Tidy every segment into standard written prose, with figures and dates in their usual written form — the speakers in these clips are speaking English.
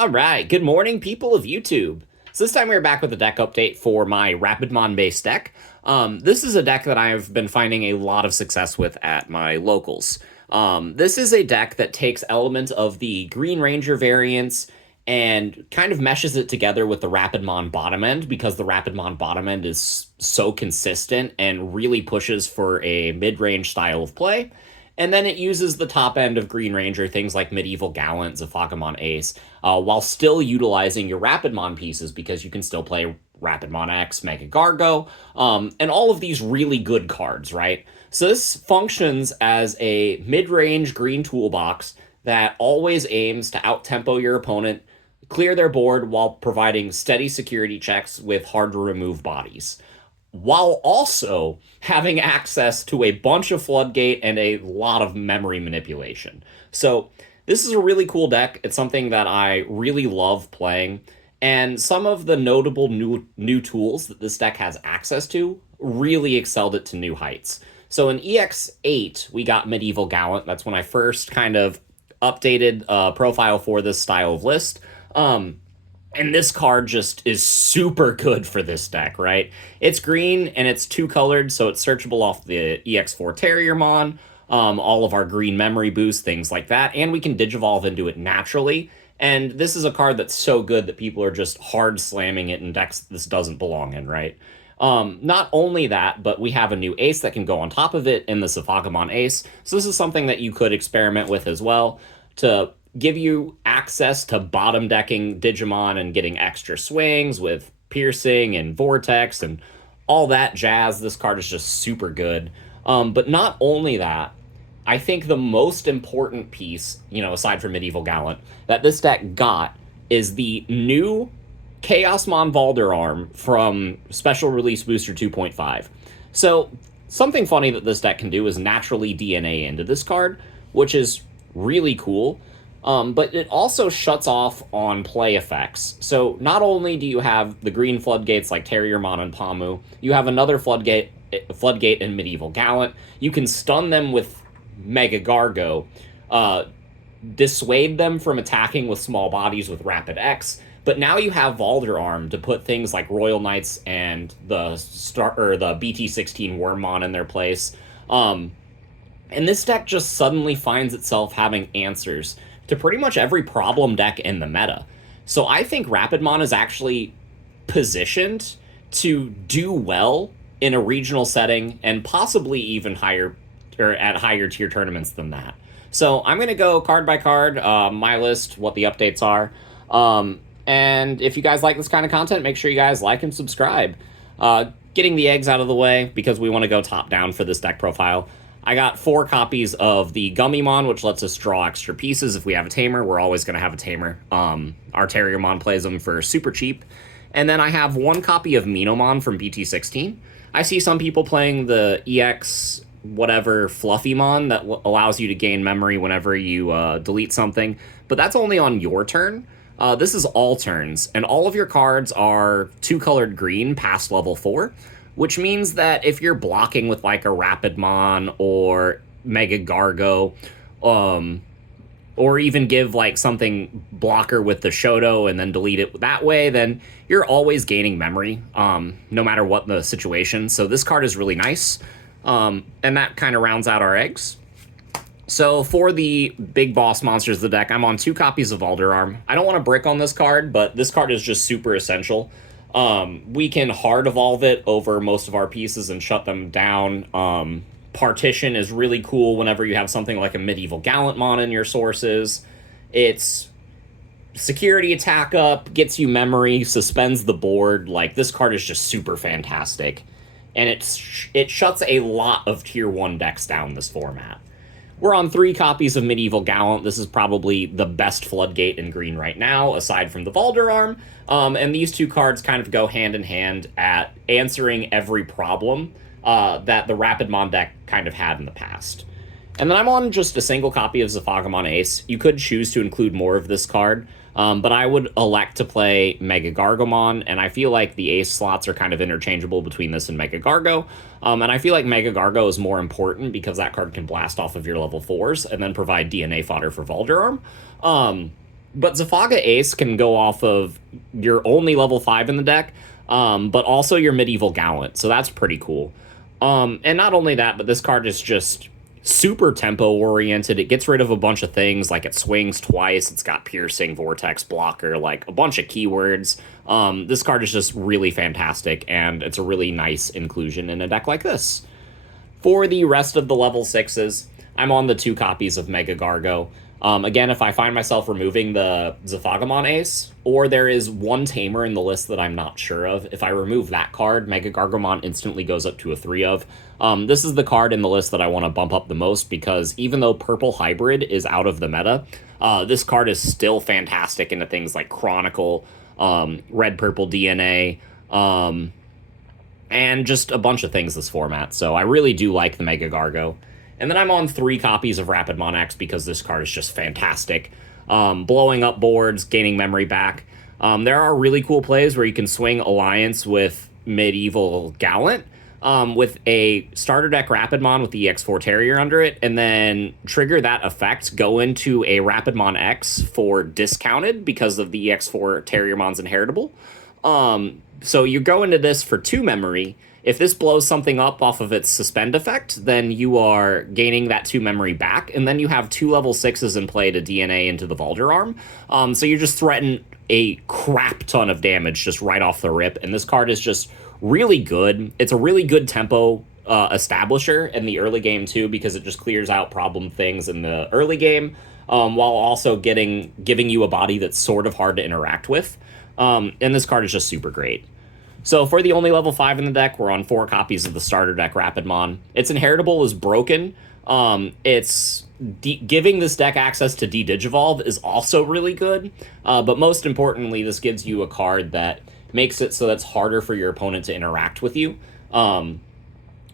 All right, good morning, people of YouTube. So this time we're back with a deck update for my Rapidmon based deck. This is a deck that I've been finding a lot of success with at my locals. This is a deck that takes elements of the Green Ranger variants and kind of meshes it together with the Rapidmon bottom end because the Rapidmon bottom end is so consistent and really pushes for a mid-range style of play. And then it uses the top end of Green Ranger, things like Medieval Gallant, Zephaga Ace, while still utilizing your Rapidmon pieces because you can still play Rapidmon X, Mega Gargo, and all of these really good cards, right? So this functions as a mid-range green toolbox that always aims to out-tempo your opponent, clear their board while providing steady security checks with hard-to-remove bodies, while also having access to a bunch of floodgate and a lot of memory manipulation. So this is a really cool deck. It's something that I really love playing, and some of the notable new tools that this deck has access to really excelled it to new heights. So in EX8, we got Medieval Gallant. That's when I first kind of updated profile for this style of list. And this card just is super good for this deck, right? It's green and it's two-colored, so it's searchable off the EX4 Terriermon, all of our green memory boosts, things like that, and we can Digivolve into it naturally. And this is a card that's so good that people are just hard slamming it in decks this doesn't belong in, right? Not only that, but we have a new ace that can go on top of it in the Zephaga Ace, so this is something that you could experiment with as well to give you access to bottom decking Digimon and getting extra swings with piercing and vortex and all that jazz. This card is just super good. But not only that, I think the most important piece, aside from Medieval Gallant, that this deck got is the new Chaosmon Valdur Arm from Special Release Booster 2.5. So something funny that this deck can do is naturally DNA into this card, which is really cool. But it also shuts off on play effects. So not only do you have the green floodgates like Terriermon and Pamu, you have another floodgate in Medieval Gallant. You can stun them with Mega Gargo, dissuade them from attacking with small bodies with Rapid X. But now you have Valdur Arm to put things like Royal Knights and the BT16 Wormmon in their place. And this deck just suddenly finds itself having answers to pretty much every problem deck in the meta. So I think Rapidmon is actually positioned to do well in a regional setting and possibly even higher or at higher tier tournaments than that. So I'm going to go card by card, my list, what the updates are. And if you guys like this kind of content, make sure you guys like and subscribe. Getting the eggs out of the way because we want to go top down for this deck profile. I got 4 copies of the Gummymon, which lets us draw extra pieces. If we have a Tamer, we're always going to have a Tamer. Our Terriermon plays them for super cheap. And then I have 1 copy of Minomon from BT16. I see some people playing the EX whatever Fluffymon that allows you to gain memory whenever you delete something. But that's only on your turn. This is all turns, and all of your cards are 2-colored green past level 4. Which means that if you're blocking with like a Rapidmon or Mega Gargo, or even give like something blocker with the Shoto and then delete it that way, then you're always gaining memory, no matter what the situation. So this card is really nice, and that kind of rounds out our eggs. So for the big boss monsters of the deck, I'm on 2 copies of Valdur Arm. I don't want to brick on this card, but this card is just super essential. We can hard evolve it over most of our pieces and shut them down. Partition is really cool whenever you have something like a Medieval Gallantmon in your sources. It's security attack up, gets you memory, suspends the board. Like, this card is just super fantastic. And it shuts a lot of tier 1 decks down this format. We're on 3 copies of Medieval Gallant. This is probably the best floodgate in green right now, aside from the Valdur Arm. And these 2 cards kind of go hand in hand at answering every problem that the Rapidmon deck kind of had in the past. And then I'm on just a single copy of Zephaga Ace. You could choose to include more of this card, but I would elect to play Mega Gargomon, and I feel like the Ace slots are kind of interchangeable between this and Mega Gargo. And I feel like Mega Gargo is more important because that card can blast off of your level 4s and then provide DNA fodder for Valdur Arm. But Zephaga Ace can go off of your only level 5 in the deck, but also your Medieval Gallant, so that's pretty cool. And not only that, but this card is just super tempo oriented. It gets rid of a bunch of things, like it swings twice, it's got piercing, vortex, blocker, like a bunch of keywords. This card is just really fantastic, and it's a really nice inclusion in a deck like this. For the rest of the level 6s, I'm on the 2 copies of Mega Gargo. Again, if I find myself removing the Zephagamon Ace, or there is one Tamer in the list that I'm not sure of, if I remove that card, Mega Gargomon instantly goes up to a 3 of. This is the card in the list that I want to bump up the most, because even though Purple Hybrid is out of the meta, this card is still fantastic into things like Chronicle, Red-Purple DNA, and just a bunch of things this format. So I really do like the Mega Gargo. And then I'm on 3 copies of Rapidmon X because this card is just fantastic. Blowing up boards, gaining memory back. There are really cool plays where you can swing Alliance with Medieval Gallant, with a starter deck Rapidmon with the EX4 Terrier under it, and then trigger that effect, go into a Rapidmon X for discounted because of the EX4 Terriermon's inheritable. So you go into this for 2 memory. If this blows something up off of its suspend effect, then you are gaining that 2 memory back, and then you have 2 level 6s in play to DNA into the Valdur Arm. So you just threaten a crap ton of damage just right off the rip, and this card is just really good. It's a really good tempo establisher in the early game too, because it just clears out problem things in the early game, while also giving you a body that's sort of hard to interact with. And this card is just super great. So for the only level 5 in the deck, we're on 4 copies of the starter deck Rapidmon. Its inheritable is broken. It's giving this deck access to D-Digivolve is also really good. But most importantly, this gives you a card that makes it so that's harder for your opponent to interact with you. So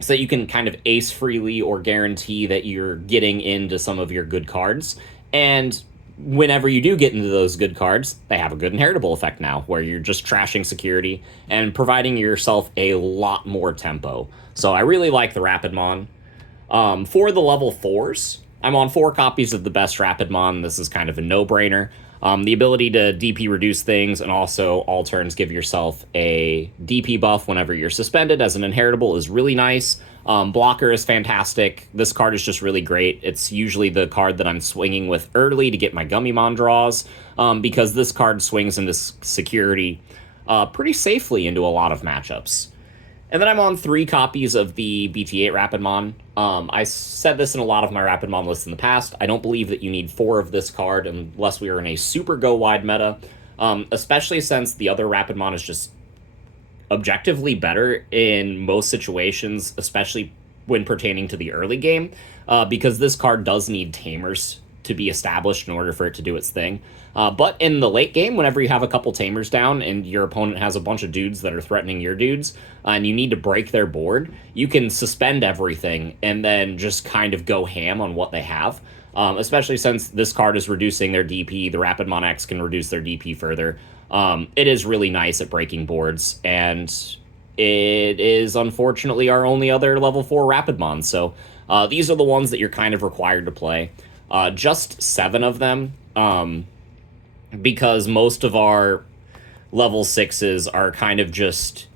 that you can kind of ace freely or guarantee that you're getting into some of your good cards. And whenever you do get into those good cards, they have a good inheritable effect now, where you're just trashing security and providing yourself a lot more tempo. So I really like the Rapidmon. For the level 4s, I'm on 4 copies of the best Rapidmon. This is kind of a no-brainer. The ability to DP reduce things, and also all turns give yourself a DP buff whenever you're suspended as an inheritable, is really nice. Blocker is fantastic. This card is just really great. It's usually the card that I'm swinging with early to get my Gummymon draws, because this card swings into security pretty safely into a lot of matchups. And then I'm on 3 copies of the BT8 Rapidmon. I said this in a lot of my Rapidmon lists in the past. I don't believe that you need 4 of this card unless we are in a super go-wide meta, especially since the other Rapidmon is just objectively better in most situations, especially when pertaining to the early game, because this card does need Tamers to be established in order for it to do its thing. But in the late game, whenever you have a couple Tamers down and your opponent has a bunch of dudes that are threatening your dudes, and you need to break their board, you can suspend everything and then just kind of go ham on what they have. Especially since this card is reducing their DP, the Rapidmon X can reduce their DP further. It is really nice at breaking boards, and it is unfortunately our only other level 4 Rapidmon. So these are the ones that you're kind of required to play. Just 7 of them, because most of our level 6s are kind of just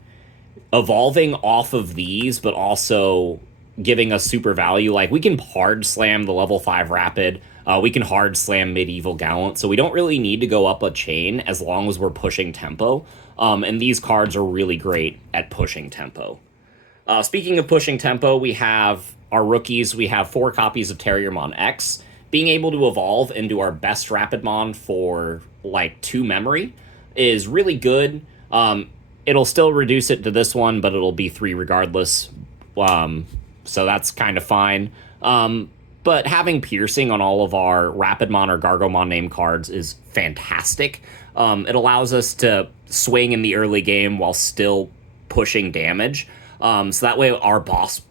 evolving off of these, but also giving us super value. Like, we can hard slam the level 5 Rapid, we can hard slam Medieval Gallant, so we don't really need to go up a chain as long as we're pushing tempo, and these cards are really great at pushing tempo. Speaking of pushing tempo, we have our rookies. We have 4 copies of Terriermon X. Being able to evolve into our best Rapidmon for, like, 2 memory is really good. It'll still reduce it to this one, but it'll be 3 regardless. So that's kind of fine. But having piercing on all of our Rapidmon or Gargomon name cards is fantastic. It allows us to swing in the early game while still pushing damage. So that way our boss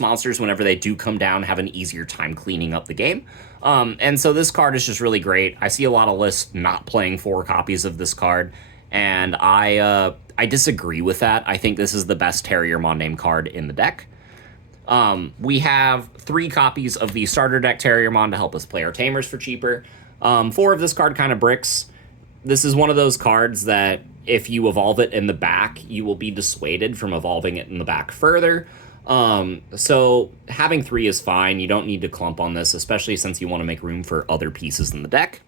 monsters, whenever they do come down, have an easier time cleaning up the game. And so this card is just really great. I see a lot of lists not playing 4 copies of this card, and I disagree with that. I think this is the best Terriermon name card in the deck. We have 3 copies of the starter deck Terriermon to help us play our Tamers for cheaper. Four of this card kind of bricks. This is one of those cards that if you evolve it in the back, you will be dissuaded from evolving it in the back further. So having 3 is fine. You don't need to clump on this, especially since you want to make room for other pieces in the deck.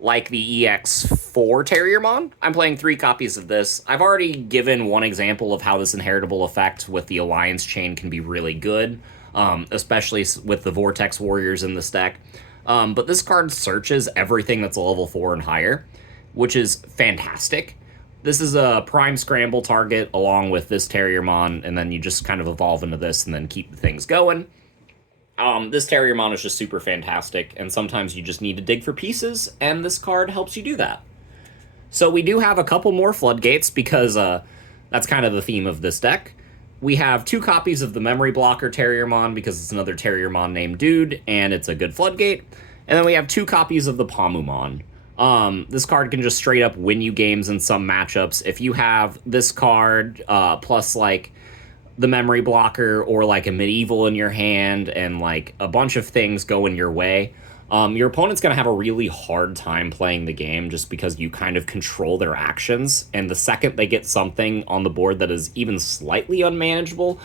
Like the EX4 Terriermon, I'm playing 3 copies of this. I've already given one example of how this inheritable effect with the Alliance Chain can be really good, especially with the Vortex Warriors in this deck. But this card searches everything that's a level 4 and higher, which is fantastic. This is a prime scramble target along with this Terriermon, and then you just kind of evolve into this and then keep things going. This Terriermon is just super fantastic, and sometimes you just need to dig for pieces, and this card helps you do that. So we do have a couple more floodgates because that's kind of the theme of this deck. We have 2 copies of the Memory Blocker Terriermon because it's another Terriermon named Dude, and it's a good floodgate. And then we have 2 copies of the Pomumon. This card can just straight up win you games in some matchups. If you have this card, plus like the Memory Blocker or like a Medieval in your hand and like a bunch of things going your way, your opponent's going to have a really hard time playing the game just because you kind of control their actions. And the second they get something on the board that is even slightly unmanageable,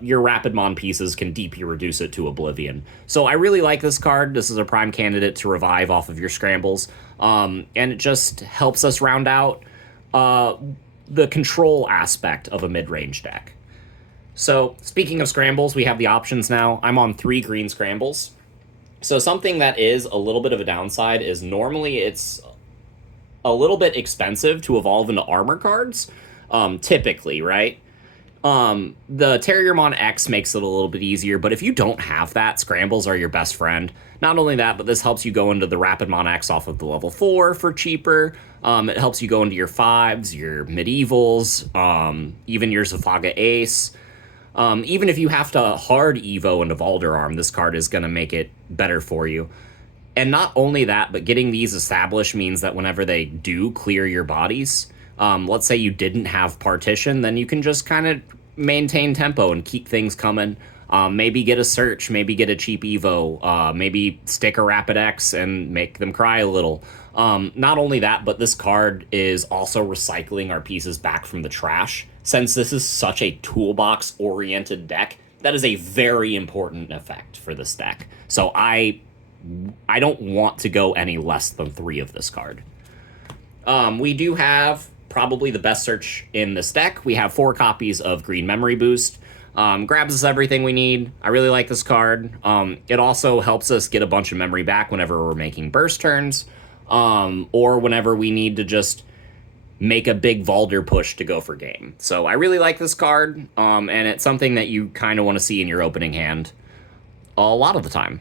your Rapidmon pieces can DP reduce it to oblivion. So I really like this card. This is a prime candidate to revive off of your scrambles. And it just helps us round out the control aspect of a mid-range deck. So speaking of scrambles, we have the options now. I'm on 3 green scrambles. So something that is a little bit of a downside is normally it's a little bit expensive to evolve into armor cards, typically, right? The Terriermon X makes it a little bit easier, but if you don't have that, scrambles are your best friend. Not only that, but this helps you go into the Rapidmon X off of the level 4 for cheaper. It helps you go into your 5s, your Medievals, even your Zephaga Ace. Even if you have to hard Evo into Valdur Arm, this card is going to make it better for you. And not only that, but getting these established means that whenever they do clear your bodies, let's say you didn't have Partition, then you can just kind of maintain tempo and keep things coming. Maybe get a search, maybe get a cheap Evo, maybe stick a Rapid X and make them cry a little. Not only that, but this card is also recycling our pieces back from the trash. Since this is such a toolbox-oriented deck, that is a very important effect for this deck. So I don't want to go any less than 3 of this card. We do have probably the best search in this deck. We have 4 copies of Green Memory Boost. Grabs us everything we need. I really like this card. It also helps us get a bunch of memory back whenever we're making burst turns, or whenever we need to just make a big Valdur push to go for game. So I really like this card, and it's something that you kind of want to see in your opening hand a lot of the time.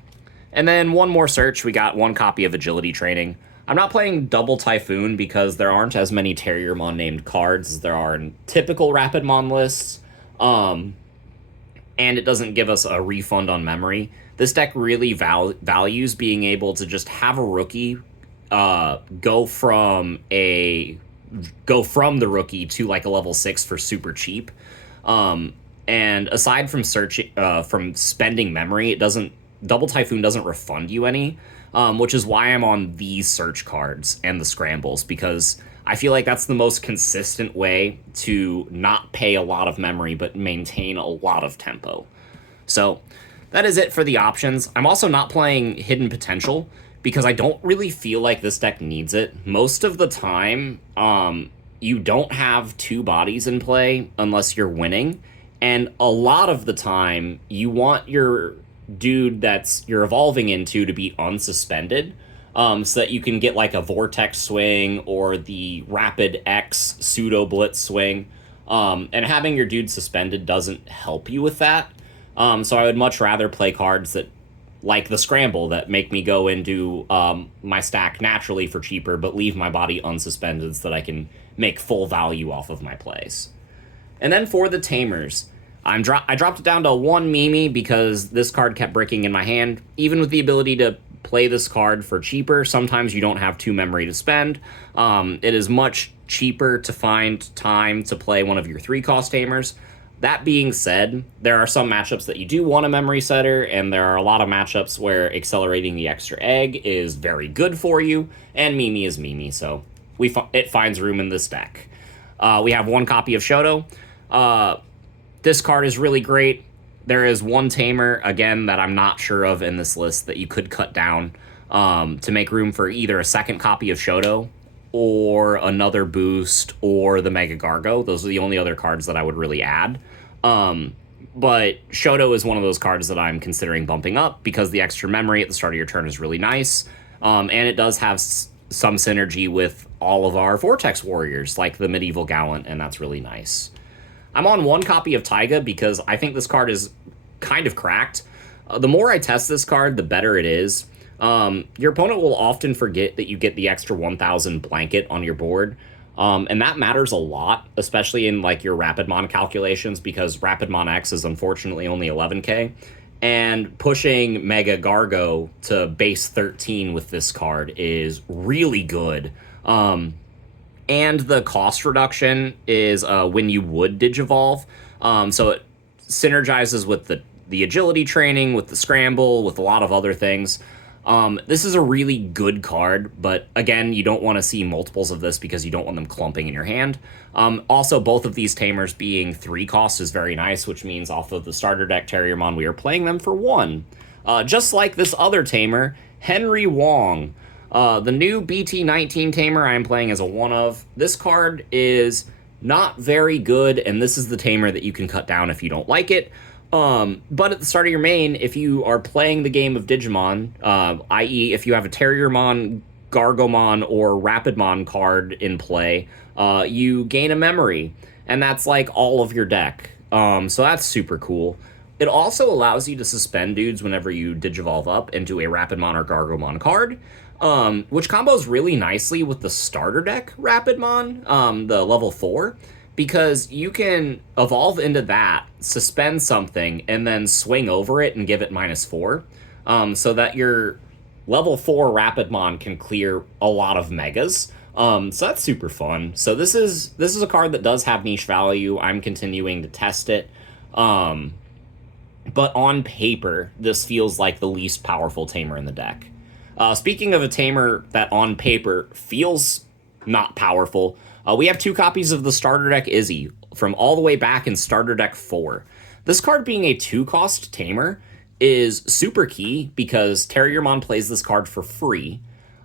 And then one more search, we got 1 copy of Agility Training. I'm not playing Double Typhoon because there aren't as many Terriermon named cards as there are in typical Rapidmon lists, and it doesn't give us a refund on memory. This deck really values being able to just have a rookie go from the rookie to like a level 6 for super cheap. And aside from from spending memory, Double Typhoon doesn't refund you any, which is why I'm on these search cards and the scrambles, because I feel like that's the most consistent way to not pay a lot of memory but maintain a lot of tempo. So that is it for the options. I'm also not playing Hidden Potential because I don't really feel like this deck needs it. Most of the time, you don't have 2 bodies in play unless you're winning, and a lot of the time, you want your dude that's you're evolving into to be unsuspended, so that you can get like a Vortex swing or the Rapid X pseudo blitz swing. And having your dude suspended doesn't help you with that. So I would much rather play cards that, like the Scramble, that make me go into my stack naturally for cheaper, but leave my body unsuspended so that I can make full value off of my plays. And then for the Tamers, I dropped it down to 1 Mimi because this card kept breaking in my hand. Even with the ability to play this card for cheaper, sometimes you don't have 2 memory to spend. It is much cheaper to find time to play one of your 3-cost Tamers. That being said, there are some matchups that you do want a memory setter, and there are a lot of matchups where accelerating the extra egg is very good for you, and Mimi is Mimi, so it finds room in this deck. We have one copy of Shoto. This card is really great. There is one Tamer, again, that I'm not sure of in this list that you could cut down to make room for either a second copy of Shoto or another boost or the Mega Gargo. Those are the only other cards that I would really add. But Shoto is one of those cards that I'm considering bumping up because the extra memory at the start of your turn is really nice. And it does have some synergy with all of our Vortex Warriors, like the Medieval Gallant, and that's really nice. I'm on one copy of Taiga because I think this card is kind of cracked. The more I test this card, the better it is. Your opponent will often forget that you get the extra 1,000 blanket on your board. And that matters a lot, especially in like your Rapidmon calculations, because Rapidmon X is unfortunately only 11k. And pushing Mega Gargo to base 13 with this card is really good. And the cost reduction is when you would Digivolve. So it synergizes with the agility training, with the scramble, with a lot of other things. This is a really good card, but again, you don't want to see multiples of this because you don't want them clumping in your hand. Also, both of these Tamers being 3 cost is very nice, which means off of the starter deck Terriermon, we are playing them for 1. Just like this other Tamer, Henry Wong. The new BT19 Tamer I am playing as a 1 of. This card is not very good, and this is the Tamer that you can cut down if you don't like it. But at the start of your main, if you are playing the game of Digimon, i.e. if you have a Terriermon, Gargomon, or Rapidmon card in play, you gain a memory, and that's like all of your deck. So that's super cool. It also allows you to suspend dudes whenever you Digivolve up into a Rapidmon or Gargomon card, which combos really nicely with the starter deck Rapidmon, the level 4. Because you can evolve into that, suspend something, and then swing over it and give it -4, so that your level 4 Rapidmon can clear a lot of megas. So that's super fun. So this is a card that does have niche value. I'm continuing to test it. But on paper, this feels like the least powerful Tamer in the deck. Speaking of a Tamer that on paper feels not powerful, we have 2 copies of the starter deck Izzy from all the way back in starter deck 4. This card being a 2-cost Tamer is super key because Terriermon plays this card for free,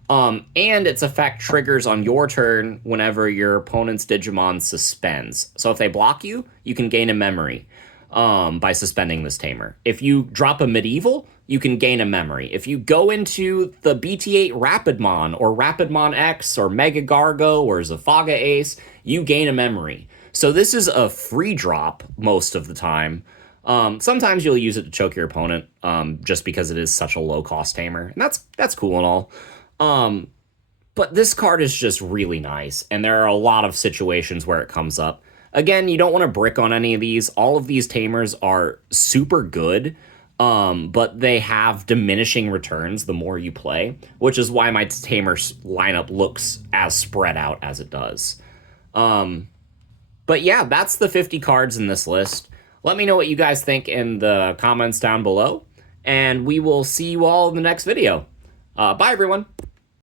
and its effect triggers on your turn whenever your opponent's Digimon suspends. So if they block you, you can gain a memory by suspending this Tamer. If you drop a Medieval, you can gain a memory. If you go into the BT8 Rapidmon or Rapidmon X or Mega Gargo or Zephaga Ace, you gain a memory. So this is a free drop most of the time. Sometimes you'll use it to choke your opponent just because it is such a low-cost Tamer. And that's cool and all. But this card is just really nice, and there are a lot of situations where it comes up. Again, you don't want to brick on any of these. All of these Tamers are super good, but they have diminishing returns the more you play, which is why my Tamer lineup looks as spread out as it does. But yeah, that's the 50 cards in this list. Let me know what you guys think in the comments down below, and we will see you all in the next video. Bye, everyone.